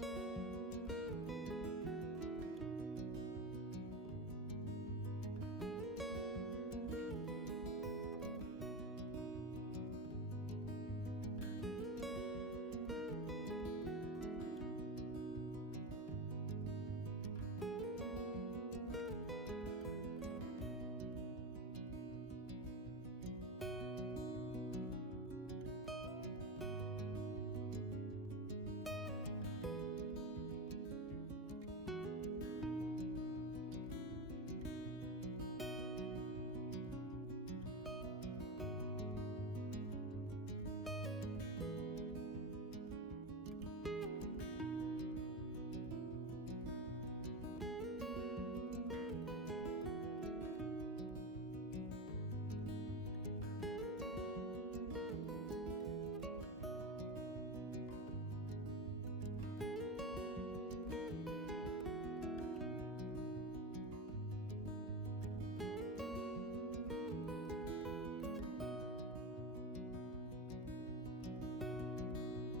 Thank you.